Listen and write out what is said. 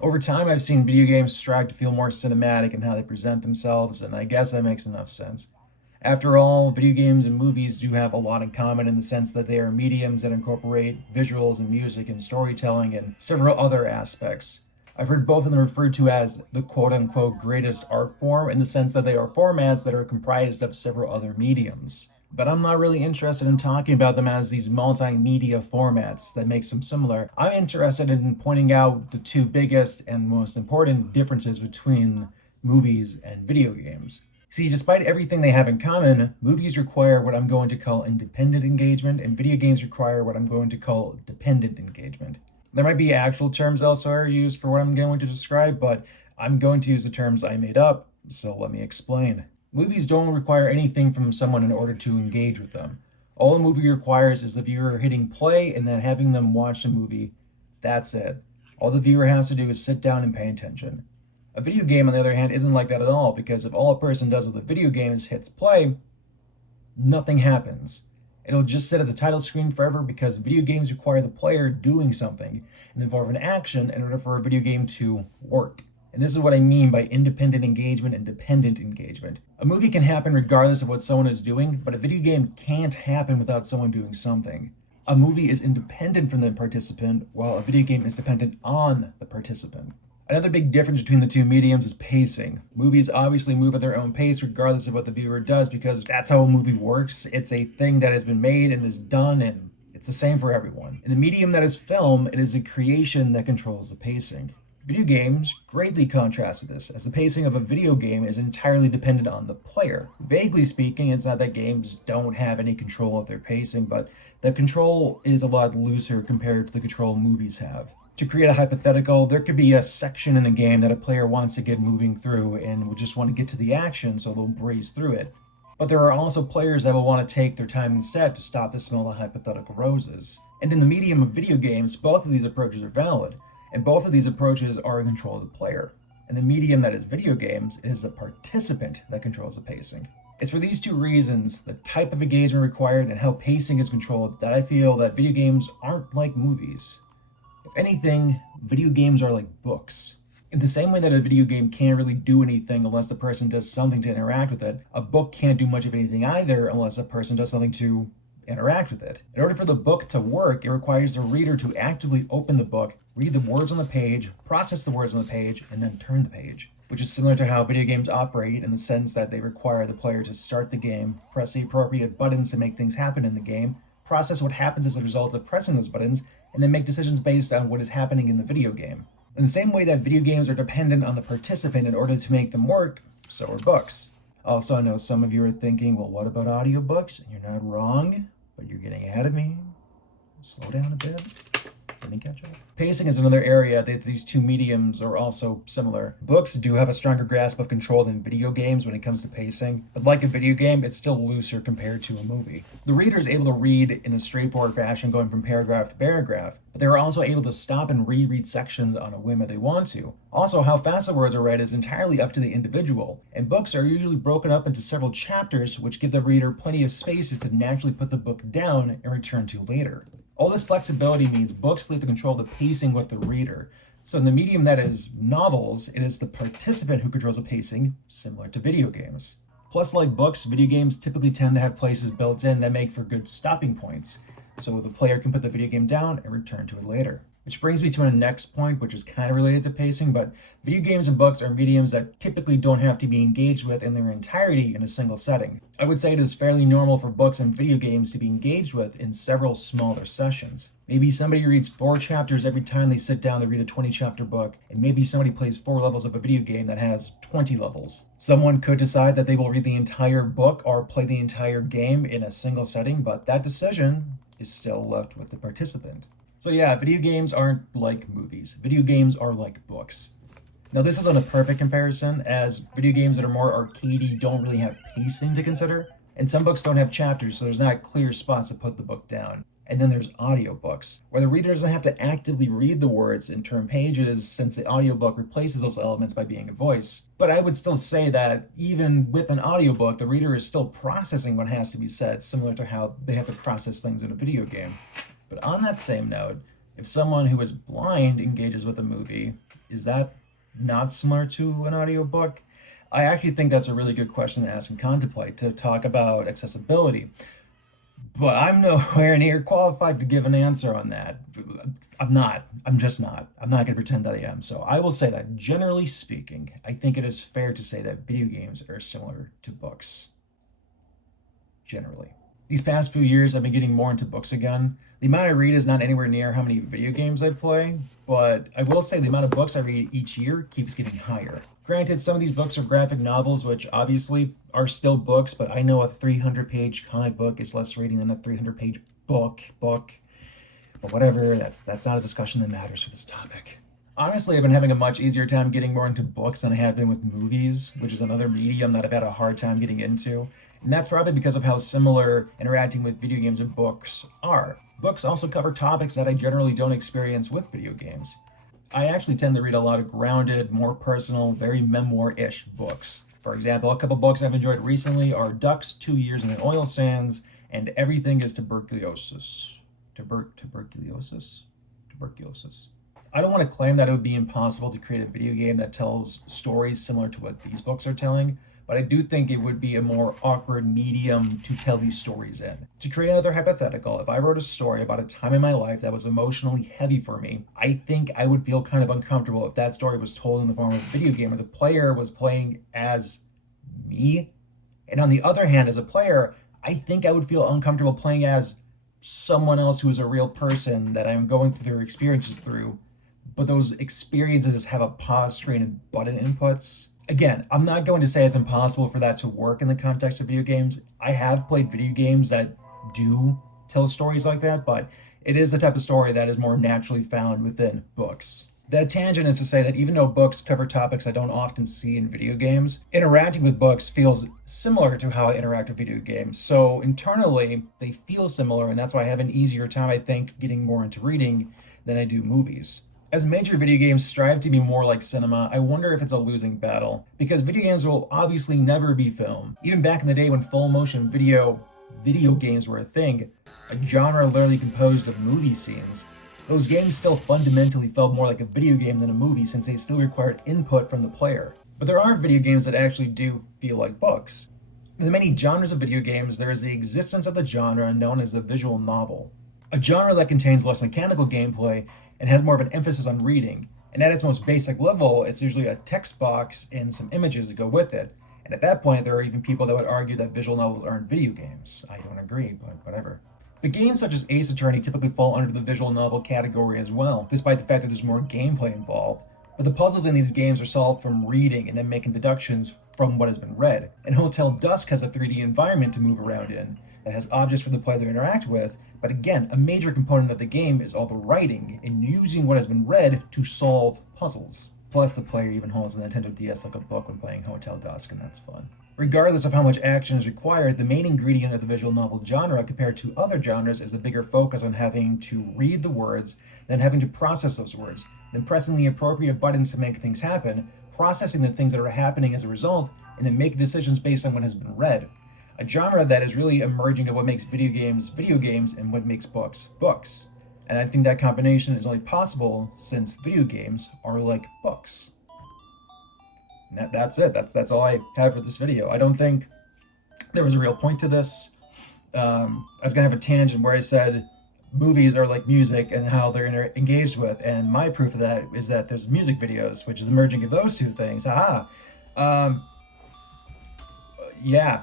Over time, I've seen video games strive to feel more cinematic in how they present themselves, and I guess that makes enough sense. After all, video games and movies do have a lot in common in the sense that they are mediums that incorporate visuals and music and storytelling and several other aspects. I've heard both of them referred to as the quote unquote greatest art form in the sense that they are formats that are comprised of several other mediums. But I'm not really interested in talking about them as these multimedia formats that makes them similar. I'm interested in pointing out the two biggest and most important differences between movies and video games. See, despite everything they have in common, movies require what I'm going to call independent engagement, and video games require what I'm going to call dependent engagement. There might be actual terms elsewhere used for what I'm going to describe, but I'm going to use the terms I made up, so let me explain. Movies don't require anything from someone in order to engage with them. All a movie requires is the viewer hitting play and then having them watch the movie. That's it. All the viewer has to do is sit down and pay attention. A video game, on the other hand, isn't like that at all, because if all a person does with a video game is hits play, nothing happens. It'll just sit at the title screen forever because video games require the player doing something and involve an action in order for a video game to work. And this is what I mean by independent engagement and dependent engagement. A movie can happen regardless of what someone is doing, but a video game can't happen without someone doing something. A movie is independent from the participant, while a video game is dependent on the participant. Another big difference between the two mediums is pacing. Movies obviously move at their own pace regardless of what the viewer does because that's how a movie works. It's a thing that has been made and is done, and it's the same for everyone. In the medium that is film, it is a creation that controls the pacing. Video games greatly contrast with this, as the pacing of a video game is entirely dependent on the player. Vaguely speaking, it's not that games don't have any control of their pacing, but the control is a lot looser compared to the control movies have. To create a hypothetical, there could be a section in a game that a player wants to get moving through and would just want to get to the action, so they'll breeze through it. But there are also players that will want to take their time instead to stop the smell of hypothetical roses. And in the medium of video games, both of these approaches are valid, and both of these approaches are in control of the player. In the medium that is video games, it is the participant that controls the pacing. It's for these two reasons, the type of engagement required and how pacing is controlled, that I feel that video games aren't like movies. If anything, video games are like books. In the same way that a video game can't really do anything unless the person does something to interact with it, a book can't do much of anything either unless a person does something to interact with it. In order for the book to work, it requires the reader to actively open the book, read the words on the page, process the words on the page, and then turn the page. Which is similar to how video games operate in the sense that they require the player to start the game, press the appropriate buttons to make things happen in the game, process what happens as a result of pressing those buttons, and then make decisions based on what is happening in the video game. In the same way that video games are dependent on the participant in order to make them work, so are books. Also, I know some of you are thinking, well, what about audiobooks? And you're not wrong, but you're getting ahead of me. Slow down a bit. Let me catch up. Pacing is another area that these two mediums are also similar. Books do have a stronger grasp of control than video games when it comes to pacing, but like a video game, it's still looser compared to a movie. The reader is able to read in a straightforward fashion going from paragraph to paragraph, but they're also able to stop and reread sections on a whim if they want to. Also, how fast the words are read is entirely up to the individual, and books are usually broken up into several chapters which give the reader plenty of spaces to naturally put the book down and return to later. All this flexibility means books leave the control of the pacing with the reader. So in the medium that is novels, it is the participant who controls the pacing, similar to video games. Plus, like books, video games typically tend to have places built in that make for good stopping points, so the player can put the video game down and return to it later. Which brings me to my next point, which is kind of related to pacing, but video games and books are mediums that typically don't have to be engaged with in their entirety in a single setting. I would say it is fairly normal for books and video games to be engaged with in several smaller sessions. Maybe somebody reads 4 chapters every time they sit down to read a 20-chapter book, and maybe somebody plays 4 levels of a video game that has 20 levels. Someone could decide that they will read the entire book or play the entire game in a single setting, but that decision is still left with the participant. So yeah, video games aren't like movies. Video games are like books. Now this isn't a perfect comparison, as video games that are more arcadey don't really have pacing to consider, and some books don't have chapters, so there's not clear spots to put the book down. And then there's audiobooks, where the reader doesn't have to actively read the words and turn pages since the audiobook replaces those elements by being a voice. But I would still say that even with an audiobook, the reader is still processing what has to be said, similar to how they have to process things in a video game. But on that same note, If someone who is blind engages with a movie, is that not similar to an audiobook? I actually think that's a really good question to ask and contemplate to talk about accessibility. But I'm nowhere near qualified to give an answer on that. I'm not. I'm just not. I'm not going to pretend that I am. So I will say that generally speaking, I think it is fair to say that video games are similar to books. Generally. These past few years, I've been getting more into books again. The amount I read is not anywhere near how many video games I play, but I will say the amount of books I read each year keeps getting higher. Granted, some of these books are graphic novels, which obviously are still books, but I know a 300-page comic book is less reading than a 300-page book. But whatever, that's not a discussion that matters for this topic. Honestly, I've been having a much easier time getting more into books than I have been with movies, which is another medium that I've had a hard time getting into. And that's probably because of how similar interacting with video games and books are. Books also cover topics that I generally don't experience with video games. I actually tend to read a lot of grounded, more personal, very memoir-ish books. For example, a couple books I've enjoyed recently are Dusk, 2 Years in the Oil Sands, and Everything is Tuberculosis. Tuberculosis? Tuberculosis. I don't want to claim that it would be impossible to create a video game that tells stories similar to what these books are telling, but I do think it would be a more awkward medium to tell these stories in. To create another hypothetical, if I wrote a story about a time in my life that was emotionally heavy for me, I think I would feel kind of uncomfortable if that story was told in the form of a video game where the player was playing as me. And on the other hand, as a player, I think I would feel uncomfortable playing as someone else who is a real person that I'm going through their experiences through, but those experiences have a pause screen and button inputs. Again, I'm not going to say it's impossible for that to work in the context of video games. I have played video games that do tell stories like that, but it is the type of story that is more naturally found within books. That tangent is to say that even though books cover topics I don't often see in video games, interacting with books feels similar to how I interact with video games. So internally, they feel similar, and that's why I have an easier time, I think, getting more into reading than I do movies. As major video games strive to be more like cinema, I wonder if it's a losing battle, because video games will obviously never be film. Even back in the day when full motion video games were a thing, a genre literally composed of movie scenes, those games still fundamentally felt more like a video game than a movie since they still required input from the player. But there are video games that actually do feel like books. In the many genres of video games, there is the existence of the genre known as the visual novel, a genre that contains less mechanical gameplay and has more of an emphasis on reading. And at its most basic level, it's usually a text box and some images to go with it. And at that point, there are even people that would argue that visual novels aren't video games. I don't agree, but whatever. But games such as Ace Attorney typically fall under the visual novel category as well, despite the fact that there's more gameplay involved. But the puzzles in these games are solved from reading and then making deductions from what has been read. And Hotel Dusk has a 3D environment to move around in that has objects for the player to interact with. But again, a major component of the game is all the writing and using what has been read to solve puzzles. Plus, the player even holds a Nintendo DS like a book when playing Hotel Dusk, and that's fun. Regardless of how much action is required, the main ingredient of the visual novel genre compared to other genres is the bigger focus on having to read the words, then having to process those words, then pressing the appropriate buttons to make things happen, processing the things that are happening as a result, and then making decisions based on what has been read. A genre that is really emerging of what makes video games and what makes books books. And I think that combination is only possible since video games are like books. And that's it. That's all I have for this video. I don't think there was a real point to this. I was gonna have a tangent where I said movies are like music and how they're engaged with, and my proof of that is that there's music videos, which is the merging of those two things. Yeah.